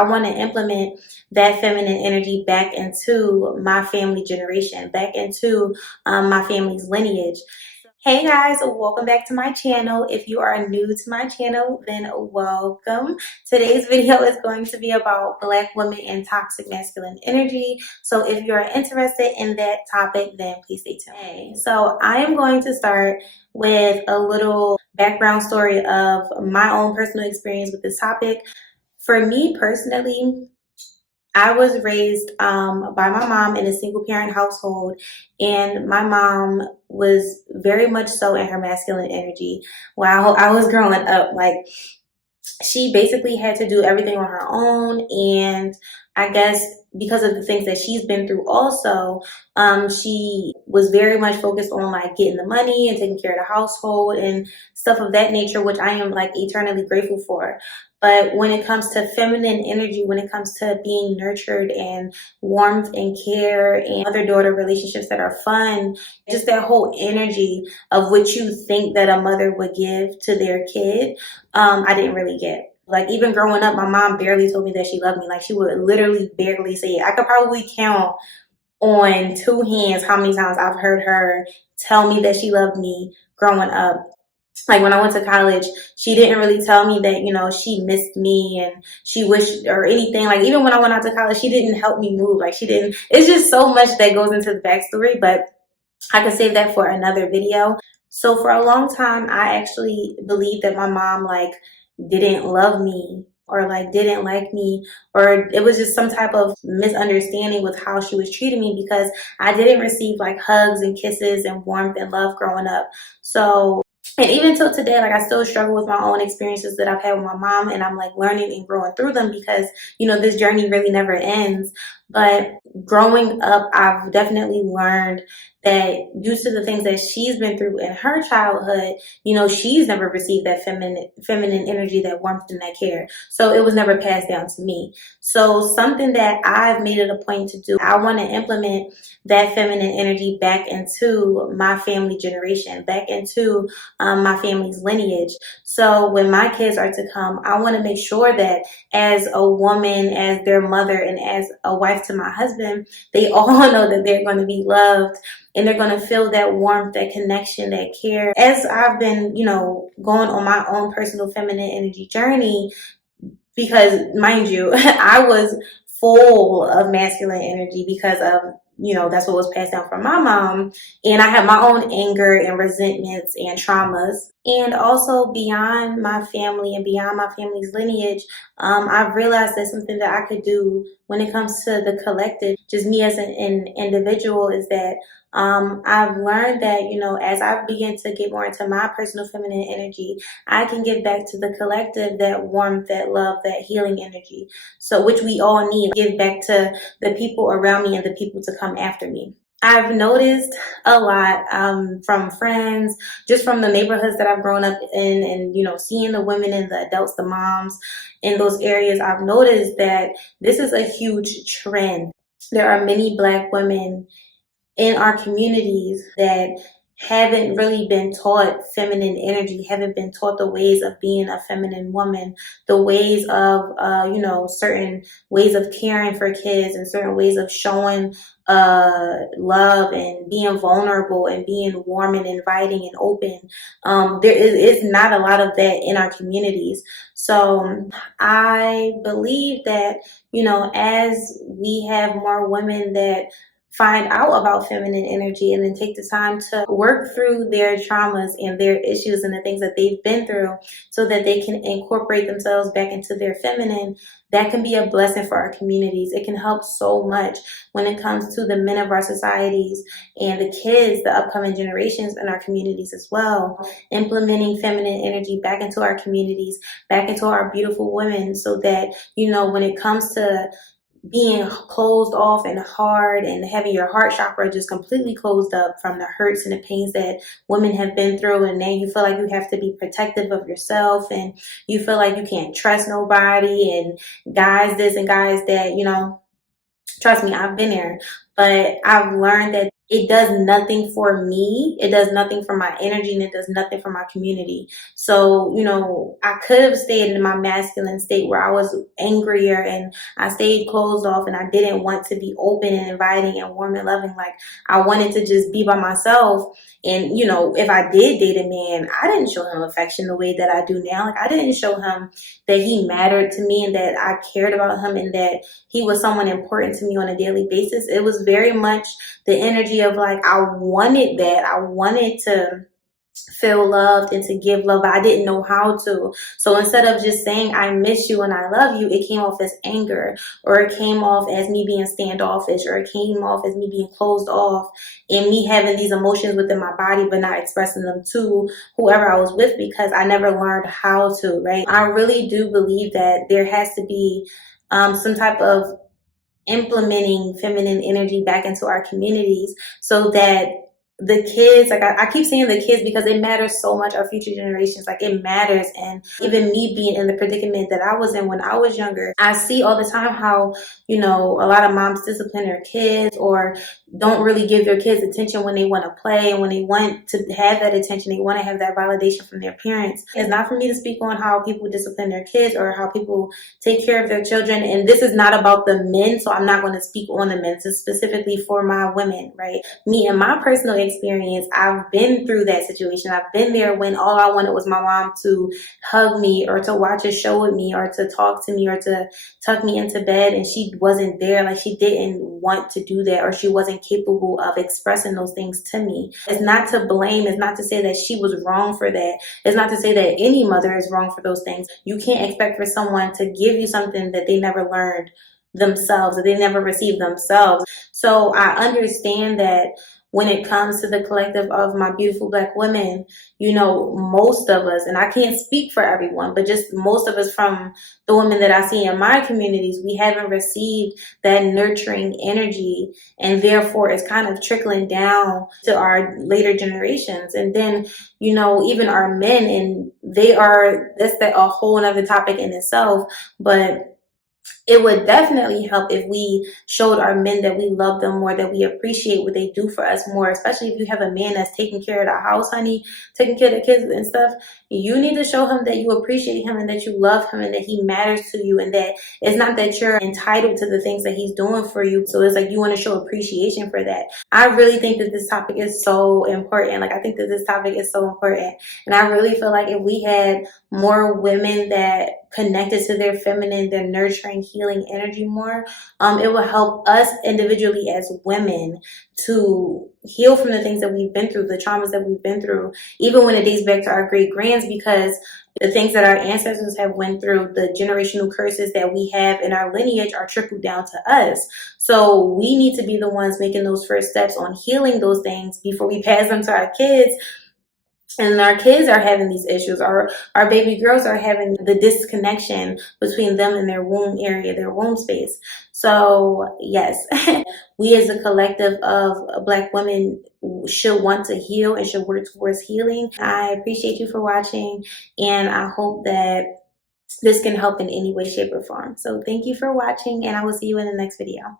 I want to implement that feminine energy back into my family generation, back into my family's lineage. Hey guys, welcome back to my channel. If you are new to my channel, then welcome. Today's video is going to be about Black women and toxic masculine energy. So if you're interested in that topic, then please stay tuned. Okay, so I am going to start with a little background story of my own personal experience with this topic. For me personally, I was raised by my mom in a single parent household, and my mom was very much so in her masculine energy while I was growing up. Like, she basically had to do everything on her own, and I guess because of the things that she's been through also, she was very much focused on like getting the money and taking care of the household and stuff of that nature, which I am like eternally grateful for. But when it comes to feminine energy, when it comes to being nurtured and warmth and care and mother-daughter relationships that are fun, just that whole energy of what you think that a mother would give to their kid, I didn't really get. Like, even growing up, my mom barely told me that she loved me. Like, she would literally barely say it. I could probably count on two hands how many times I've heard her tell me that she loved me growing up. Like, when I went to college, she didn't really tell me that, you know, she missed me and she wished or anything. Like, even when I went out to college, she didn't help me move. Like, she didn't. It's just so much that goes into the backstory, but I could save that for another video. So for a long time, I actually believed that my mom like didn't love me or like didn't like me, or it was just some type of misunderstanding with how she was treating me because I didn't receive like hugs and kisses and warmth and love growing up. So, and even till today, like, I still struggle with my own experiences that I've had with my mom, and I'm like learning and growing through them because, you know, this journey really never ends. But growing up, I've definitely learned that due to the things that she's been through in her childhood, you know, she's never received that feminine energy, that warmth and that care. So it was never passed down to me. So something that I've made it a point to do, I want to implement that feminine energy back into my family generation, back into my family's lineage. So when my kids are to come, I want to make sure that as a woman, as their mother, and as a wife to my husband, they all know that they're going to be loved and they're going to feel that warmth, that connection, that care. As I've been, you know, going on my own personal feminine energy journey, because mind you, I was full of masculine energy because of, you know, that's what was passed down from my mom. And I have my own anger and resentments and traumas. And also beyond my family and beyond my family's lineage, I've realized that something that I could do when it comes to the collective, just me as an individual, is that I've learned that, you know, as I begin to get more into my personal feminine energy, I can give back to the collective that warmth, that love, that healing energy. So, which we all need, give back to the people around me and the people to come after me. I've noticed a lot from friends, just from the neighborhoods that I've grown up in, and, you know, seeing the women and the adults, the moms in those areas, I've noticed that this is a huge trend. There are many Black women in our communities that haven't really been taught feminine energy, haven't been taught the ways of being a feminine woman, the ways of, you know, certain ways of caring for kids and certain ways of showing love and being vulnerable and being warm and inviting and open. There is not a lot of that in our communities. So I believe that, you know, as we have more women that find out about feminine energy and then take the time to work through their traumas and their issues and the things that they've been through so that they can incorporate themselves back into their feminine, that can be a blessing for our communities. It can help so much when it comes to the men of our societies and the kids, the upcoming generations in our communities as well. Implementing feminine energy back into our communities, back into our beautiful women, so that, you know, when it comes to being closed off and hard and having your heart chakra just completely closed up from the hurts and the pains that women have been through, and then you feel like you have to be protective of yourself and you feel like you can't trust nobody, and guys this and guys that, you know, trust me, I've been there. But I've learned that it does nothing for me. It does nothing for my energy, and it does nothing for my community. So, I could have stayed in my masculine state where I was angrier and I stayed closed off and I didn't want to be open and inviting and warm and loving. Like, I wanted to just be by myself. And, if I did date a man, I didn't show him affection the way that I do now. Like, I didn't show him that he mattered to me and that I cared about him and that he was someone important to me on a daily basis. It was very much the energy of like, I wanted that. I wanted to feel loved and to give love, but I didn't know how to. So instead of just saying I miss you and I love you, it came off as anger, or it came off as me being standoffish, or it came off as me being closed off and me having these emotions within my body but not expressing them to whoever I was with because I never learned how to, right? I really do believe that there has to be some type of implementing feminine energy back into our communities so that the kids, like I keep saying the kids because it matters so much, our future generations, like it matters. And even me being in the predicament that I was in when I was younger, I see all the time how, a lot of moms discipline their kids or don't really give their kids attention when they want to play and when they want to have that attention, they want to have that validation from their parents. It's not for me to speak on how people discipline their kids or how people take care of their children. And this is not about the men, so I'm not going to speak on the men. This is specifically for my women, right? Me and my personal experience, I've been through that situation. I've been there when all I wanted was my mom to hug me or to watch a show with me or to talk to me or to tuck me into bed, and she wasn't there. Like, she didn't want to do that, or she wasn't capable of expressing those things to me. It's not to blame. It's not to say that she was wrong for that. It's not to say that any mother is wrong for those things. You can't expect for someone to give you something that they never learned themselves, that they never received themselves. So I understand that when it comes to the collective of my beautiful Black women, most of us, and I can't speak for everyone, but just most of us from the women that I see in my communities, we haven't received that nurturing energy, and therefore it's kind of trickling down to our later generations. And then, even our men, and that's a whole other topic in itself, but it would definitely help if we showed our men that we love them more, that we appreciate what they do for us more, especially if you have a man that's taking care of the house, honey, taking care of the kids and stuff. You need to show him that you appreciate him and that you love him and that he matters to you, and that it's not that you're entitled to the things that he's doing for you. So it's like you want to show appreciation for that. I really think that this topic is so important. Like, I think that this topic is so important. And I really feel like if we had more women that connected to their feminine, their nurturing, healing energy more, it will help us individually as women to heal from the things that we've been through, the traumas that we've been through, even when it dates back to our great grands, because the things that our ancestors have went through, the generational curses that we have in our lineage are trickled down to us. So we need to be the ones making those first steps on healing those things before we pass them to our kids. And our kids are having these issues. Our baby girls are having the disconnection between them and their womb area, their womb space. So yes, we as a collective of Black women should want to heal and should work towards healing. I appreciate you for watching, and I hope that this can help in any way, shape, or form. So thank you for watching, and I will see you in the next video.